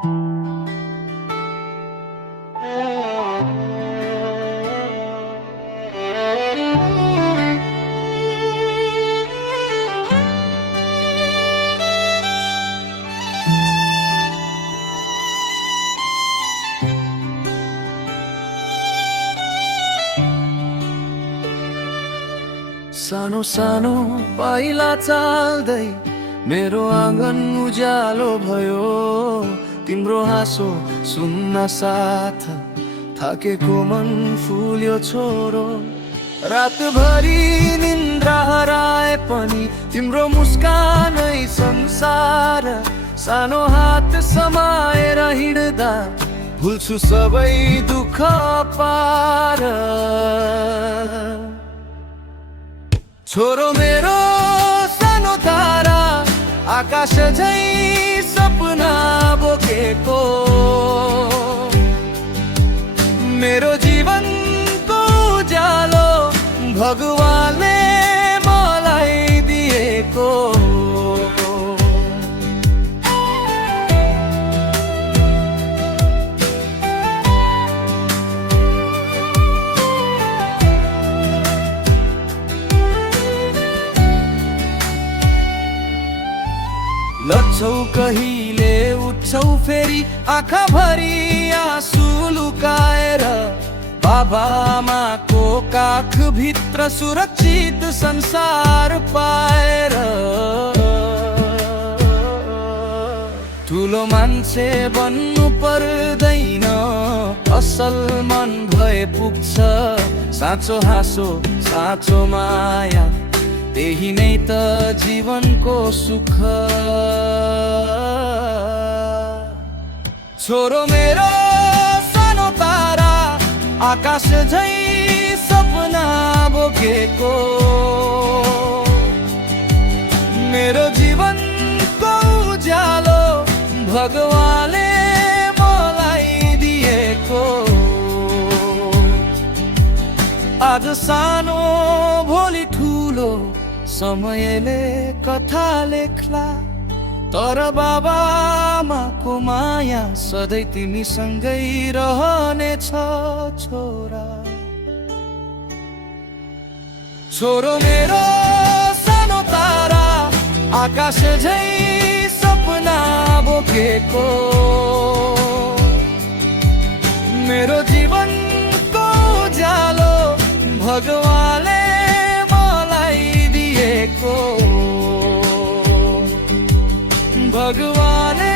सानो सानो पाइला चाल्दै मेरो आँगन उज्यालो भयो। तिम्रो हाँसो सुन्न साथ थाकेको मन फुल्यो छोरो। रातभरि निन्द्रा हराए पनि तिम्रो मुस्कानै संसार। सानो हात समाएर हिँड्दा भुल्छु सबै दुःख पार। छोरो मेरो सानो तारा, आकाश झै सपना बोकेको। मेरो जीवनको उज्यालो भगवानले मलाई दिएको। लच्छौ कहिले उठ्छौ फेरि आँखाभरि आँसु लुकाएर। बाबा आमाको काखभित्र सुरक्षित संसार पाएर। ठुलो मान्छे बन्नु पर्दैन, असल मन भए पुग्छ। साँचो हाँसो साँचो माया, त्यही नै त जीवनको सुख। छोरो मेरो सानो तारा, आकाश झै सपना बोकेको। मेरो जीवनको उज्यालो भगवानले मलाई दिएको। आज सानो भोलि ठुलो समयले कथा लेख्ला। तर बाबा आमाको माया सधैँ तिमीसँगै रहनेछ छोरा। छोरो मेरो सानो तारा, आकाश झै सपना बोकेको। मेरो जीवनको उज्यालो भगवानले मलाई दिएको। भगवानले